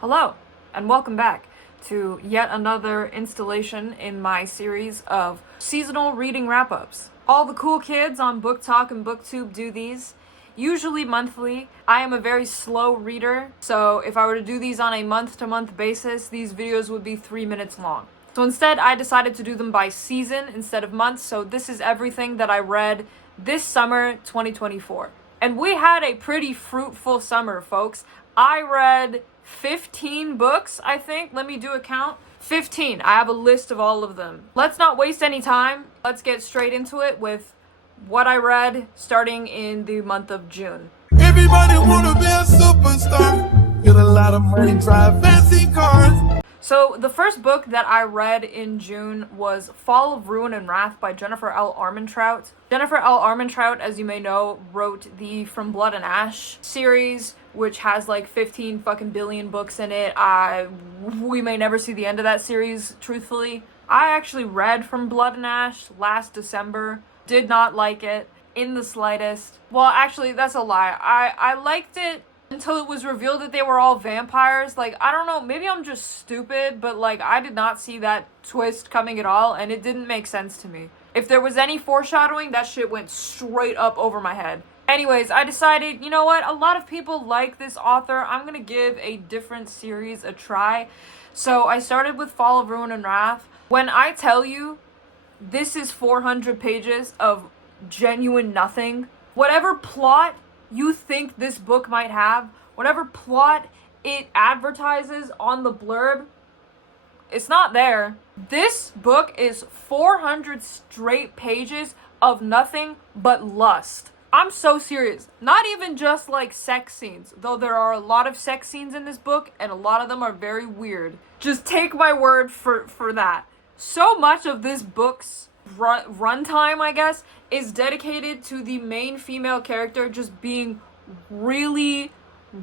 Hello, and welcome back to yet another installation in my series of seasonal reading wrap-ups. All the cool kids on Book Talk and BookTube do these, usually monthly. I am a very slow reader, so if I were to do these on a month-to-month basis, these videos would be 3 minutes long. So instead, I decided to do them by season instead of months, so this is everything that I read this summer, 2024. And we had a pretty fruitful summer, folks. I read 15 books, I think. Let me do a count. 15. I have a list of all of them. Let's not waste any time. Let's get straight into it with what I read starting in the month of June. Everybody wanna be a superstar. Get a lot of money, drive fancy cars. So the first book that I read in June was Fall of Ruin and Wrath by Jennifer L. Armentrout. Jennifer L. Armentrout, as you may know, wrote the From Blood and Ash series, which has like 15 fucking billion books in it. We may never see the end of that series, truthfully. I actually read From Blood and Ash last December. Did not like it in the slightest. Well, actually, that's a lie. I liked it until it was revealed that they were all vampires. Like, I don't know, maybe I'm just stupid, but like, I did not see that twist coming at all, and it didn't make sense to me. If there was any foreshadowing, that shit went straight up over my head. Anyways, I decided, you know what, a lot of people like this author, I'm gonna give a different series a try. So I started with Fall of Ruin and Wrath. When I tell you, this is 400 pages of genuine nothing. Whatever plot you think this book might have, whatever plot it advertises on the blurb, it's not there. This book is 400 straight pages of nothing but lust. I'm so serious. Not even just like sex scenes, though there are a lot of sex scenes in this book and a lot of them are very weird. Just take my word for that. So much of this book's runtime, I guess, is dedicated to the main female character just being really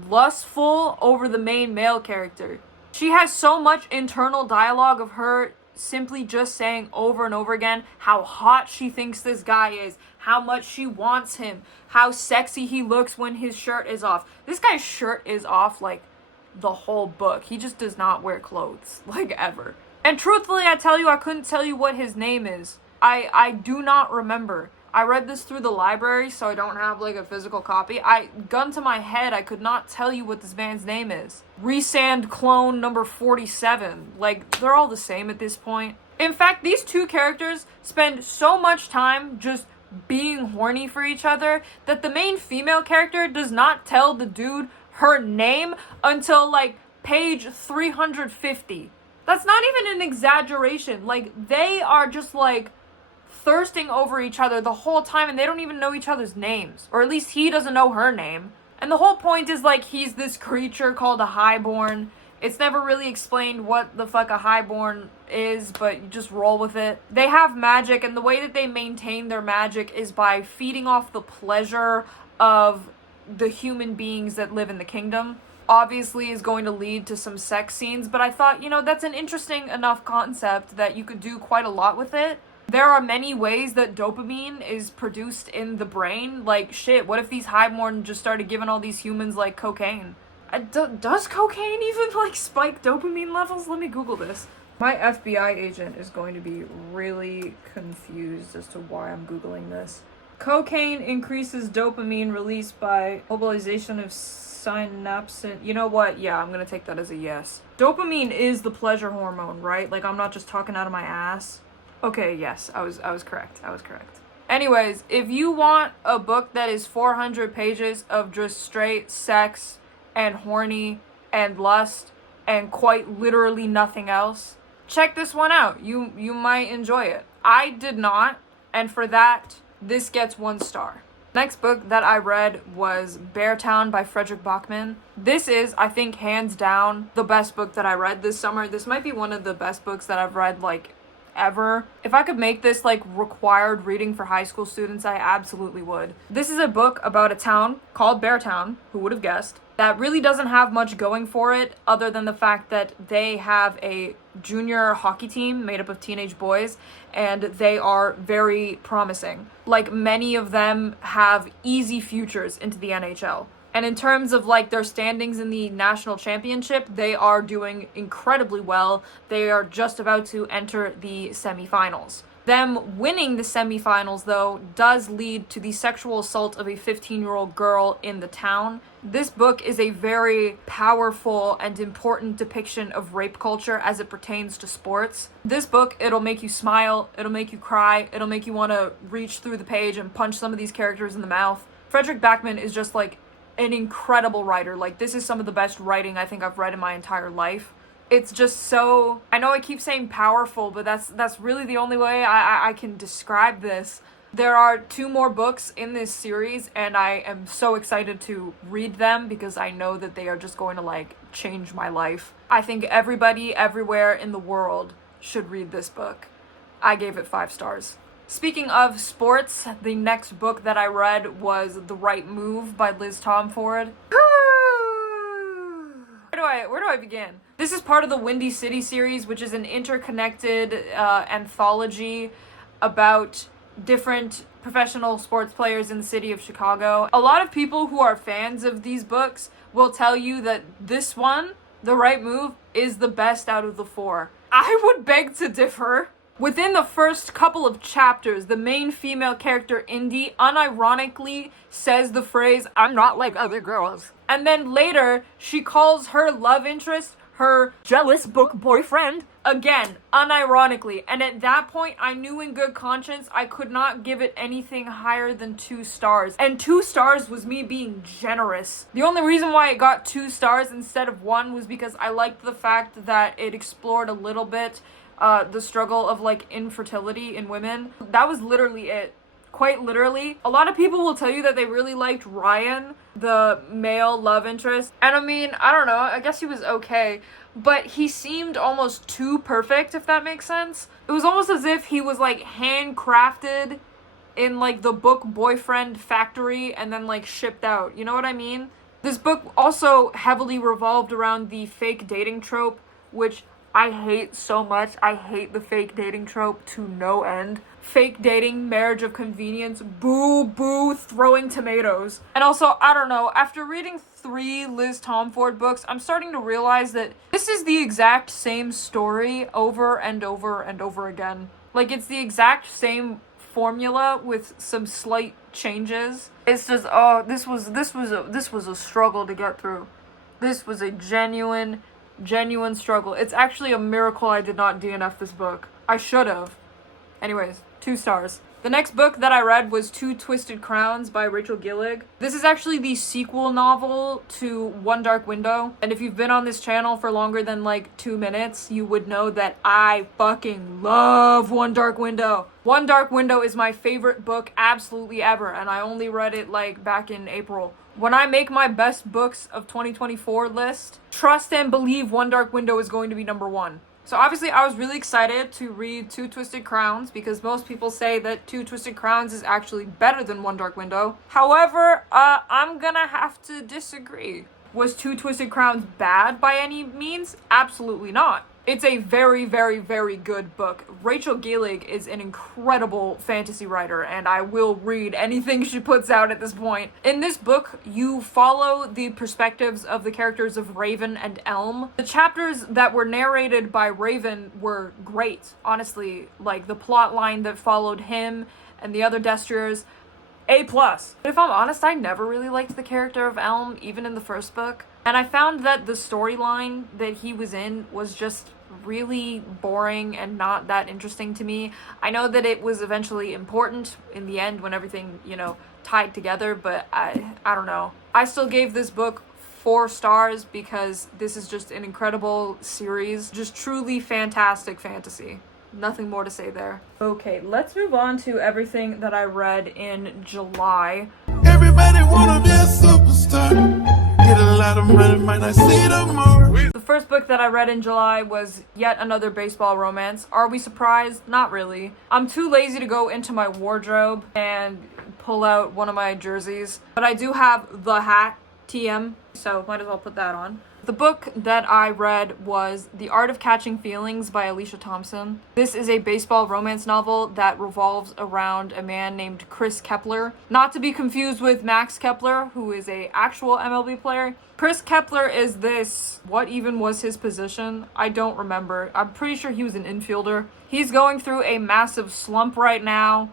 lustful over the main male character. She has so much internal dialogue of her simply just saying over and over again how hot she thinks this guy is, how much she wants him, how sexy he looks when his shirt is off. This guy's shirt is off like the whole book. He just does not wear clothes, like, ever. And truthfully, I tell you, I couldn't tell you what his name is. I do not remember. I read this through the library, so I don't have like a physical copy. Gun to my head, I could not tell you what this man's name is. Resand clone number 47. Like, they're all the same at this point. In fact, these two characters spend so much time just being horny for each other that the main female character does not tell the dude her name until like page 350. That's not even an exaggeration. Like, they are just like thirsting over each other the whole time, and they don't even know each other's names, or at least he doesn't know her name. And the whole point is like he's this creature called a highborn. It's never really explained what the fuck a highborn is, but you just roll with it. They have magic, and the way that they maintain their magic is by feeding off the pleasure of the human beings that live in the kingdom. Obviously is going to lead to some sex scenes, but I thought, you know, that's an interesting enough concept that you could do quite a lot with it. There are many ways that dopamine is produced in the brain. Like, shit, what if these highborn just started giving all these humans, like, cocaine? Does cocaine even, like, spike dopamine levels? Let me Google this. My FBI agent is going to be really confused as to why I'm Googling this. Cocaine increases dopamine release by mobilization of synapsin. You know what? Yeah, I'm gonna take that as a yes. Dopamine is the pleasure hormone, right? Like, I'm not just talking out of my ass. Okay, yes, I was correct. Anyways, if you want a book that is 400 pages of just straight sex and horny and lust and quite literally nothing else, check this one out. You might enjoy it. I did not, and for that, this gets 1 star. Next book that I read was Beartown by Frederick Bachman. This is, I think, hands down the best book that I read this summer. This might be one of the best books that I've read, like, ever. If I could make this like required reading for high school students, I absolutely would. This is a book about a town called Beartown, who would have guessed, that really doesn't have much going for it other than the fact that they have a junior hockey team made up of teenage boys, and they are very promising. Like, many of them have easy futures into the NHL. And in terms of like their standings in the national championship, they are doing incredibly well. They are just about to enter the semifinals. Them winning the semifinals, though, does lead to the sexual assault of a 15-year-old girl in the town. This book is a very powerful and important depiction of rape culture as it pertains to sports. This book, it'll make you smile, it'll make you cry, it'll make you want to reach through the page and punch some of these characters in the mouth. Frederick Backman is just like an incredible writer. Like, this is some of the best writing I think I've read in my entire life. It's just so, I know I keep saying powerful, but that's really the only way I can describe this. There are 2 more books in this series, and I am so excited to read them because I know that they are just going to like change my life. I think everybody everywhere in the world should read this book. I gave it 5 stars. Speaking of sports, the next book that I read was The Right Move by Liz Tomford. Where do I begin? This is part of the Windy City series, which is an interconnected anthology about different professional sports players in the city of Chicago. A lot of people who are fans of these books will tell you that this one, The Right Move, is the best out of the 4. I would beg to differ. Within the first couple of chapters, the main female character, Indy, unironically says the phrase, "I'm not like other girls." And then later, she calls her love interest her jealous book boyfriend, again, unironically. And at that point, I knew in good conscience I could not give it anything higher than 2 stars. And 2 stars was me being generous. The only reason why it got 2 stars instead of 1 was because I liked the fact that it explored a little bit the struggle of like infertility in women. That was literally it. Quite literally. A lot of people will tell you that they really liked Ryan, the male love interest. And I mean, I don't know, I guess he was okay. But he seemed almost too perfect, if that makes sense. It was almost as if he was like handcrafted in like the book boyfriend factory and then like shipped out. You know what I mean? This book also heavily revolved around the fake dating trope, which I hate so much. I hate the fake dating trope to no end. Fake dating, marriage of convenience, boo, boo, throwing tomatoes. And also, I don't know, after reading 3 Liz Tomford books, I'm starting to realize that this is the exact same story over and over and over again. Like, it's the exact same formula with some slight changes. It's just, oh, this was a struggle to get through. This was a genuine struggle. It's actually a miracle I did not DNF this book. I should have. Anyways, 2 stars. The next book that I read was Two Twisted Crowns by Rachel Gillig. This is actually the sequel novel to One Dark Window. And if you've been on this channel for longer than like 2 minutes, you would know that I fucking love One Dark Window. One Dark Window is my favorite book absolutely ever, and I only read it like back in April. When I make my best books of 2024 list, trust and believe One Dark Window is going to be number 1. So obviously I was really excited to read Two Twisted Crowns because most people say that Two Twisted Crowns is actually better than One Dark Window. However, I'm gonna have to disagree. Was Two Twisted Crowns bad by any means? Absolutely not. It's a very, very, very good book. Rachel Gillig is an incredible fantasy writer, and I will read anything she puts out at this point. In this book, you follow the perspectives of the characters of Raven and Elm. The chapters that were narrated by Raven were great, honestly. Like, the plot line that followed him and the other Destriers, A+. But if I'm honest, I never really liked the character of Elm, even in the first book. And I found that the storyline that he was in was just really boring and not that interesting to me. I know that it was eventually important in the end when everything, tied together, but I don't know. I still gave this book 4 stars because this is just an incredible series. Just truly fantastic fantasy. Nothing more to say there. Okay, let's move on to everything that I read in July. Everybody wanna be a superstar. Get a lot of money, might not see tomorrow. The first book that I read in July was yet another baseball romance. Are we surprised? Not really. I'm too lazy to go into my wardrobe and pull out one of my jerseys. But I do have the hat, TM, so might as well put that on. The book that I read was The Art of Catching Feelings by Alicia Thompson. This is a baseball romance novel that revolves around a man named Chris Kepler. Not to be confused with Max Kepler, who is an actual MLB player. Chris Kepler is this, what even was his position? I don't remember. I'm pretty sure he was an infielder. He's going through a massive slump right now,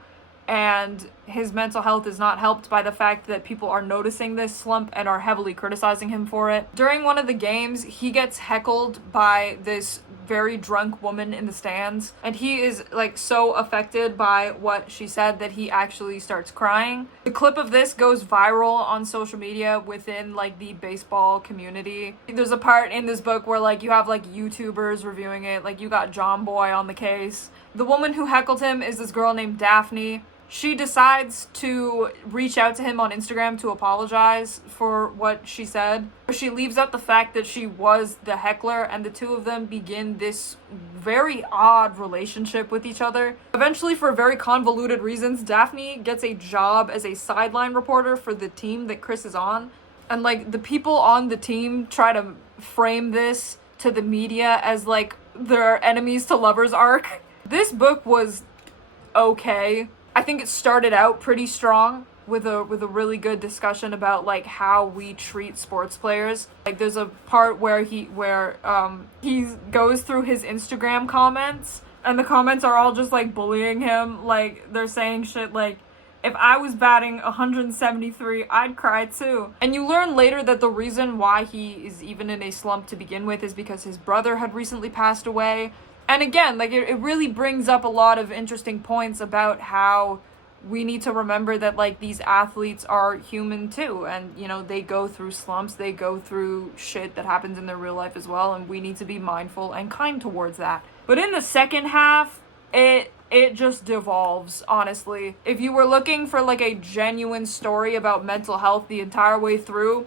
and his mental health is not helped by the fact that people are noticing this slump and are heavily criticizing him for it. During one of the games, he gets heckled by this very drunk woman in the stands, and he is like so affected by what she said that he actually starts crying. The clip of this goes viral on social media within like the baseball community. There's a part in this book where like you have like YouTubers reviewing it, like you got John Boy on the case. The woman who heckled him is this girl named Daphne. She decides to reach out to him on Instagram to apologize for what she said. She leaves out the fact that she was the heckler, and the two of them begin this very odd relationship with each other. Eventually, for very convoluted reasons, Daphne gets a job as a sideline reporter for the team that Chris is on. And like the people on the team try to frame this to the media as like their enemies to lovers arc. This book was okay. I think it started out pretty strong with a really good discussion about like how we treat sports players. Like there's a part where he goes through his Instagram comments, and the comments are all just like bullying him. Like they're saying shit like, if I was batting 173, I'd cry too. And you learn later that the reason why he is even in a slump to begin with is because his brother had recently passed away. And again, like it really brings up a lot of interesting points about how we need to remember that like these athletes are human too, and you know, they go through slumps, they go through shit that happens in their real life as well, and we need to be mindful and kind towards that. But in the second half, it just devolves, honestly. If you were looking for like a genuine story about mental health the entire way through,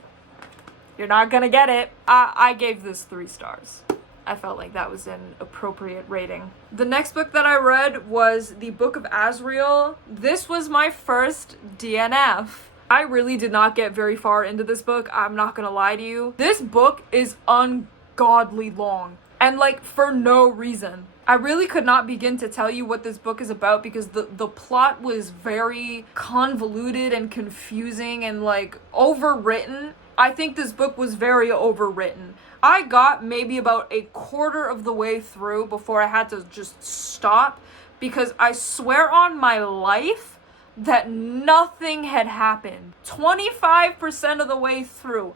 you're not gonna get it. I gave this 3 stars. I felt like that was an appropriate rating. The next book that I read was the Book of Azrael. This was my first DNF. I really did not get very far into this book, I'm not gonna lie to you. This book is ungodly long, and like for no reason. I really could not begin to tell you what this book is about because the plot was very convoluted and confusing and like overwritten. I think this book was very overwritten. I got maybe about a quarter of the way through before I had to just stop, because I swear on my life that nothing had happened. 25% of the way through,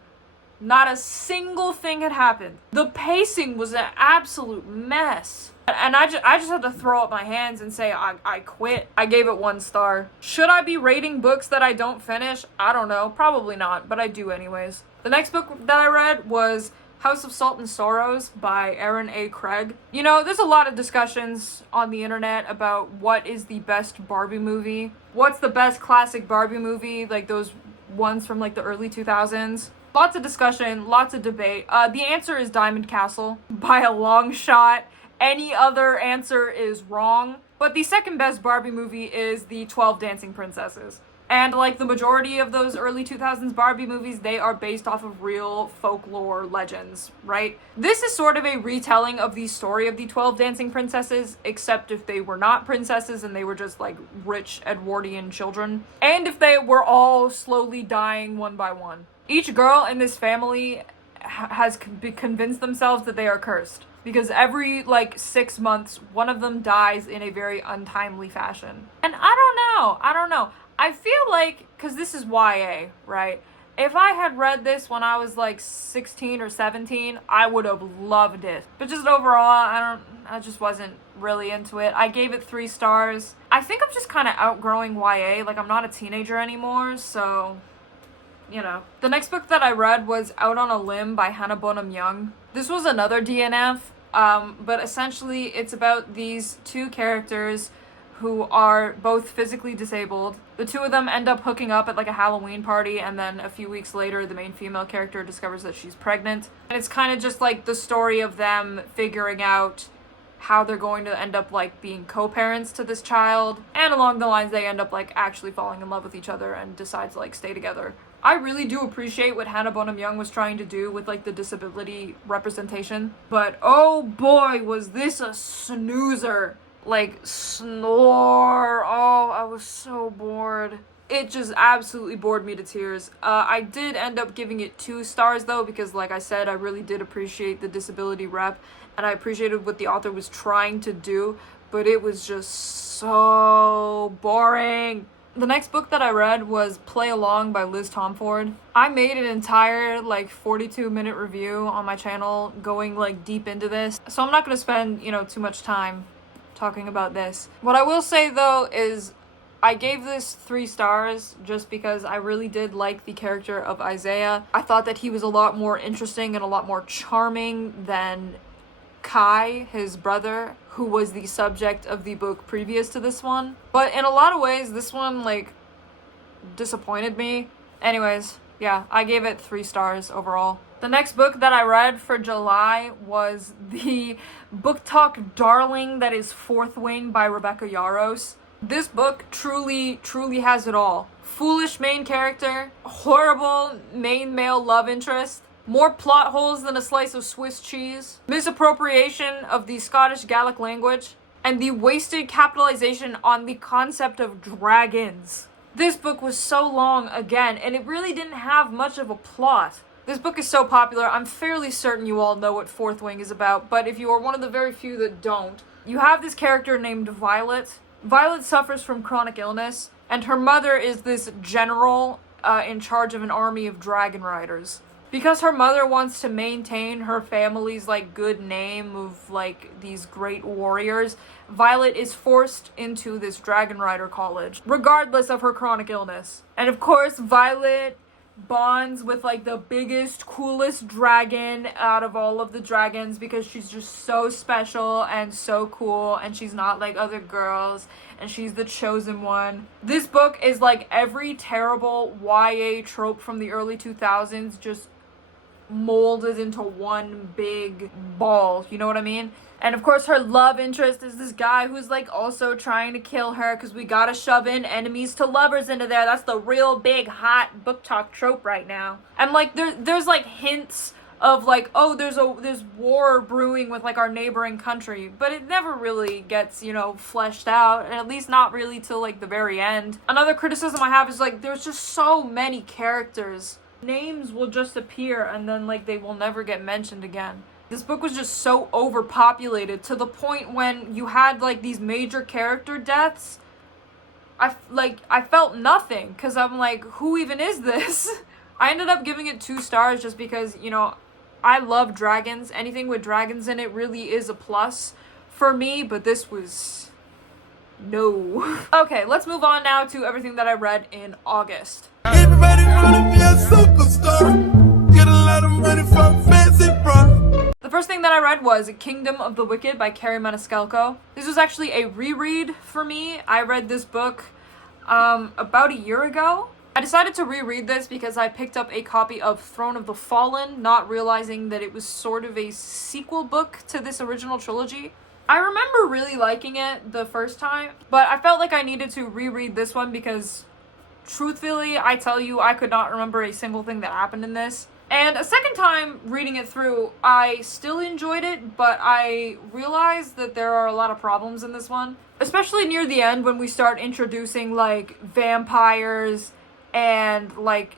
not a single thing had happened. The pacing was an absolute mess. And I just had to throw up my hands and say I quit. I gave it 1 star. Should I be rating books that I don't finish? I don't know. Probably not, but I do anyways. The next book that I read was House of Salt and Sorrows by Aaron A. Craig. You know, there's a lot of discussions on the internet about what is the best Barbie movie. What's the best classic Barbie movie, like those ones from like the early 2000s. Lots of discussion, lots of debate. The answer is Diamond Castle by a long shot. Any other answer is wrong. But the second best Barbie movie is the 12 Dancing Princesses. And like the majority of those early 2000s Barbie movies, they are based off of real folklore legends, right? This is sort of a retelling of the story of the 12 Dancing Princesses, except if they were not princesses and they were just like rich Edwardian children. And if they were all slowly dying one by one. Each girl in this family has convinced themselves that they are cursed. Because every, 6 months, one of them dies in a very untimely fashion. And I don't know. I feel like, because this is YA, right? If I had read this when I was, 16 or 17, I would have loved it. But just overall, I just wasn't really into it. I gave it 3 stars. I think I'm just kind of outgrowing YA. I'm not a teenager anymore, so... you know. The next book that I read was Out on a Limb by Hannah Bonham Young. This was another DNF. But essentially it's about these 2 characters who are both physically disabled. The 2 of them end up hooking up at a Halloween party, and then a few weeks later the main female character discovers that she's pregnant. And it's kind of just the story of them figuring out how they're going to end up being co-parents to this child, and along the lines they end up actually falling in love with each other and decide to stay together. I really do appreciate what Hannah Bonham Young was trying to do with like the disability representation, but oh boy, was this a snoozer. Like, snore. Oh, I was so bored. It just absolutely bored me to tears. I did end up giving it 2 stars though, because like I said, I really did appreciate the disability rep, and I appreciated what the author was trying to do, but it was just so boring. The next book that I read was Play Along by Liz Tomford. I made an entire like 42-minute review on my channel going like deep into this, so I'm not going to spend, too much time talking about this. What I will say though is I gave this 3 stars just because I really did like the character of Isaiah. I thought that he was a lot more interesting and a lot more charming than Kai, his brother, who was the subject of the book previous to this one. But in a lot of ways, this one, like, disappointed me. Anyways, yeah, I gave it 3 stars overall. The next book that I read for July was the book talk darling that is Fourth Wing by Rebecca Yarros. This book truly has it all. Foolish main character, horrible main male love interest, more plot holes than a slice of Swiss cheese, misappropriation of the Scottish Gaelic language, and the wasted capitalization on the concept of dragons. This book was so long again, and it really didn't have much of a plot. This book is so popular, I'm fairly certain you all know what Fourth Wing is about, but if you are one of the very few that don't, you have this character named Violet. Violet suffers from chronic illness, and her mother is this general in charge of an army of dragon riders. Because her mother wants to maintain her family's, like, good name of, like, these great warriors, Violet is forced into this dragon rider college, regardless of her chronic illness. And of course, Violet bonds with, like, the biggest, coolest dragon out of all of the dragons because she's just so special and so cool, and she's not like other girls, and she's the chosen one. This book is like every terrible YA trope from the early 2000s just molded into one big ball, you know what I mean? And of course her love interest is this guy who's like also trying to kill her because we gotta shove in enemies to lovers into there. That's the real big hot book talk trope right now. And like there's like hints of like, oh, there's war brewing with like our neighboring country, but it never really gets, fleshed out, and at least not really till like the very end. Another criticism I have is like there's just so many characters. Names will just appear and then like they will never get mentioned again. This book was just so overpopulated to the point when you had like these major character deaths, I felt nothing because I'm like, who even is this? I ended up giving it 2 stars just because, I love dragons. Anything with dragons in it really is a plus for me, but this was no. Okay, let's move on now to everything that I read in August. Everybody wanna be a superstar. Get a lot of money from fancy bra. The first thing that I read was Kingdom of the Wicked by Carrie Maniscalco. This was actually a reread for me. I read this book about a year ago. I decided to reread this because I picked up a copy of Throne of the Fallen, not realizing that it was sort of a sequel book to this original trilogy. I remember really liking it the first time, but I felt like I needed to reread this one because truthfully, I tell you, I could not remember a single thing that happened in this. And a second time reading it through, I still enjoyed it, but I realized that there are a lot of problems in this one. Especially near the end when we start introducing, like, vampires and, like,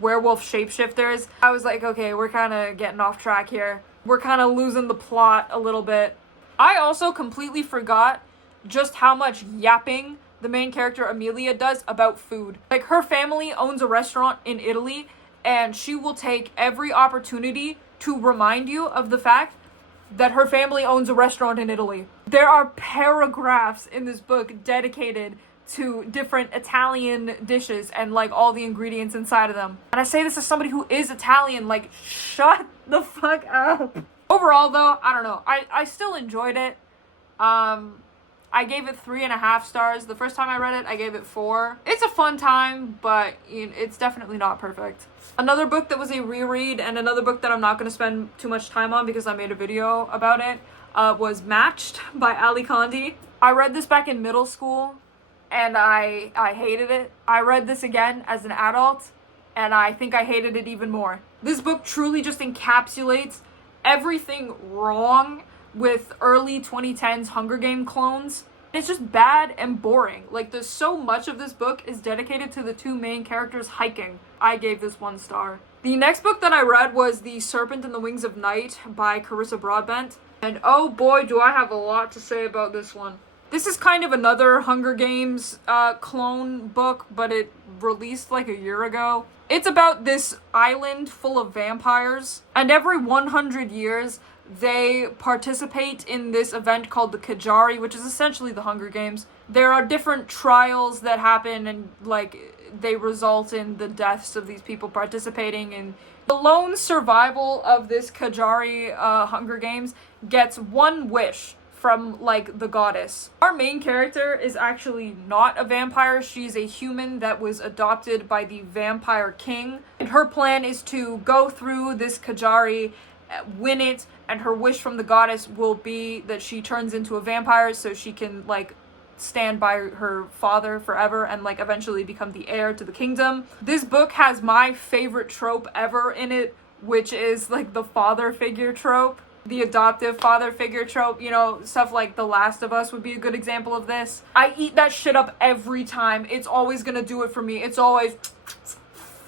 werewolf shapeshifters. I was like, okay, we're kind of getting off track here. We're kind of losing the plot a little bit. I also completely forgot just how much yapping the main character Amelia does about food. Like, her family owns a restaurant in Italy, and she will take every opportunity to remind you of the fact that her family owns a restaurant in Italy. There are paragraphs in this book dedicated to different Italian dishes and like all the ingredients inside of them. And I say this as somebody who is Italian, like, shut the fuck up. Overall though, I don't know. I still enjoyed it. I gave it 3.5 stars. The first time I read it, I gave it 4. It's a fun time, but it's definitely not perfect. Another book that was a reread, and another book that I'm not going to spend too much time on because I made a video about it, was Matched by Ali Condi. I read this back in middle school, and I hated it. I read this again as an adult, and I think I hated it even more. This book truly just encapsulates everything wrong with early 2010s Hunger Game clones. It's just bad and boring. Like, there's so much of this book is dedicated to the two main characters hiking. I gave this 1 star. The next book that I read was The Serpent and the Wings of Night by Carissa Broadbent. And oh boy, do I have a lot to say about this one. This is kind of another Hunger Games clone book, but it released like a year ago. It's about this island full of vampires, and every 100 years, they participate in this event called the Kajari, which is essentially the Hunger Games. There are different trials that happen, and like they result in the deaths of these people participating in. The lone survival of this Kajari Hunger Games gets 1 wish from like the goddess. Our main character is actually not a vampire. She's a human that was adopted by the vampire king, and her plan is to go through this Kajari, win it, and her wish from the goddess will be that she turns into a vampire so she can like stand by her father forever and like eventually become the heir to the kingdom. This book has my favorite trope ever in it, which is like the father figure trope. The adoptive father figure trope, you know, stuff like The Last of Us would be a good example of this. I eat that shit up every time. It's always gonna do it for me. It's always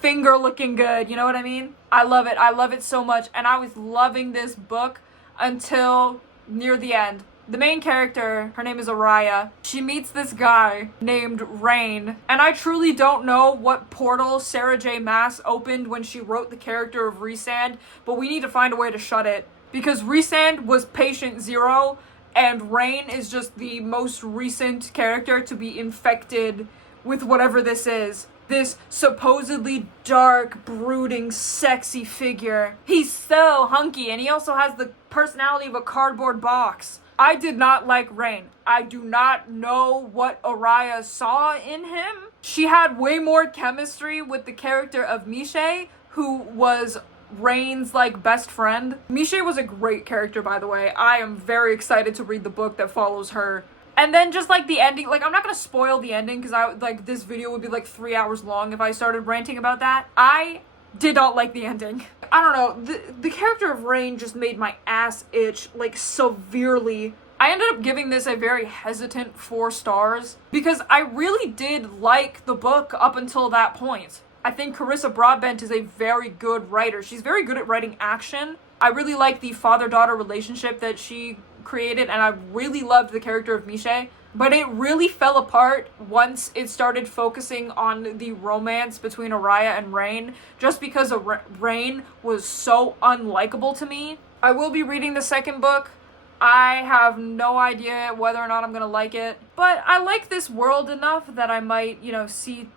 finger looking good, you know what I mean? I love it. I love it so much, and I was loving this book until near the end. The main character, her name is Araya. She meets this guy named Rain, and I truly don't know what portal Sarah J. Maas opened when she wrote the character of Rhysand, but we need to find a way to shut it. Because Rhysand was patient 0, and Rain is just the most recent character to be infected with whatever this is. This supposedly dark, brooding, sexy figure. He's so hunky, and he also has the personality of a cardboard box. I did not like Rain. I do not know what Araya saw in him. She had way more chemistry with the character of Miche, who was Rain's like best friend. Miche was a great character, by the way. I am very excited to read the book that follows her. And then just like the ending, like I'm not gonna spoil the ending because I like this video would be like 3 hours long if I started ranting about that. I did not like the ending. I don't know, the character of Rain just made my ass itch like severely. I ended up giving this a very hesitant 4 stars because I really did like the book up until that point. I think Carissa Broadbent is a very good writer. She's very good at writing action. I really like the father-daughter relationship that she created, and I really loved the character of Miche. But it really fell apart once it started focusing on the romance between Araya and Rain, just because Rain was so unlikable to me. I will be reading the second book. I have no idea whether or not I'm gonna like it, but I like this world enough that I might, you know, see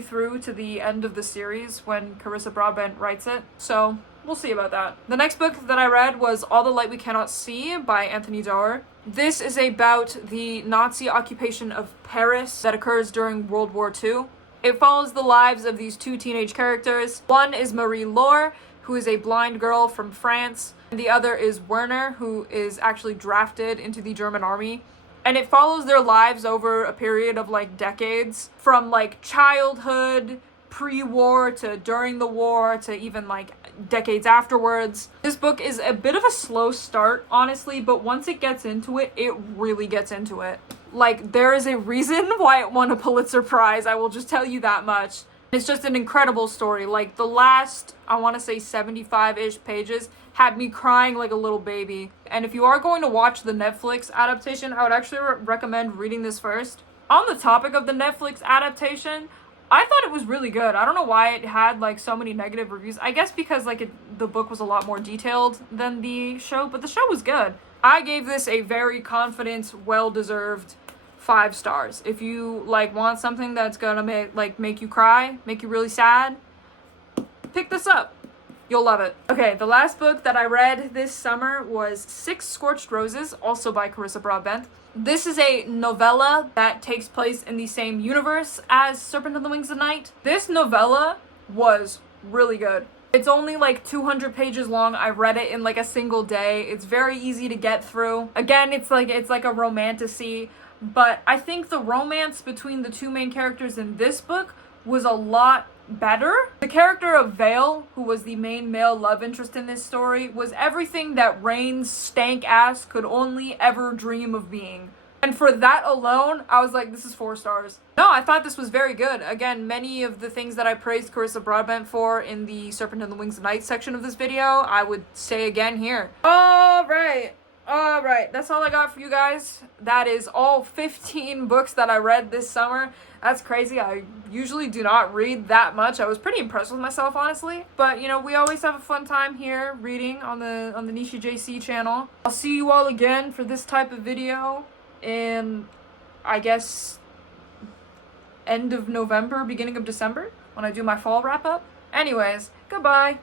through to the end of the series when Carissa Broadbent writes it. So we'll see about that. The next book that I read was All the Light We Cannot See by Anthony Doerr. This is about the Nazi occupation of Paris that occurs during World War II. It follows the lives of these 2 teenage characters. One is Marie Laure, who is a blind girl from France. And the other is Werner, who is actually drafted into the German army. And it follows their lives over a period of like decades, from like childhood, pre-war, to during the war, to even like decades afterwards. This book is a bit of a slow start, honestly, but once it gets into it, it really gets into it. Like, there is a reason why it won a Pulitzer Prize, I will just tell you that much. It's just an incredible story. Like, the last, I want to say 75-ish pages had me crying like a little baby. And if you are going to watch the Netflix adaptation, I would actually recommend reading this first. On the topic of the Netflix adaptation, I thought it was really good. I don't know why it had like so many negative reviews. I guess because like the book was a lot more detailed than the show, but the show was good. I gave this a very confident, well-deserved 5 stars. If you like want something that's gonna make you cry, make you really sad, pick this up. You'll love it. Okay, the last book that I read this summer was 6 Scorched Roses, also by Carissa Broadbent. This is a novella that takes place in the same universe as Serpent and the Wings of Night. This novella was really good. It's only like 200 pages long. I read it in like a single day. It's very easy to get through. Again, it's like a romantasy. but I think the romance between the two main characters in this book was a lot better. The character of Vale, who was the main male love interest in this story, was everything that Rain's stank ass could only ever dream of being. And for that alone, I was like, this is 4 stars. No, I thought this was very good. Again, many of the things that I praised Carissa Broadbent for in the Serpent and the Wings of Night section of this video, I would say again here. Alright, that's all I got for you guys. That is all 15 books that I read this summer. That's crazy. I usually do not read that much. I was pretty impressed with myself, honestly. But, you know, we always have a fun time here reading on the Nisha JC channel. I'll see you all again for this type of video in, I guess, end of November, beginning of December, when I do my fall wrap-up. Anyways, goodbye.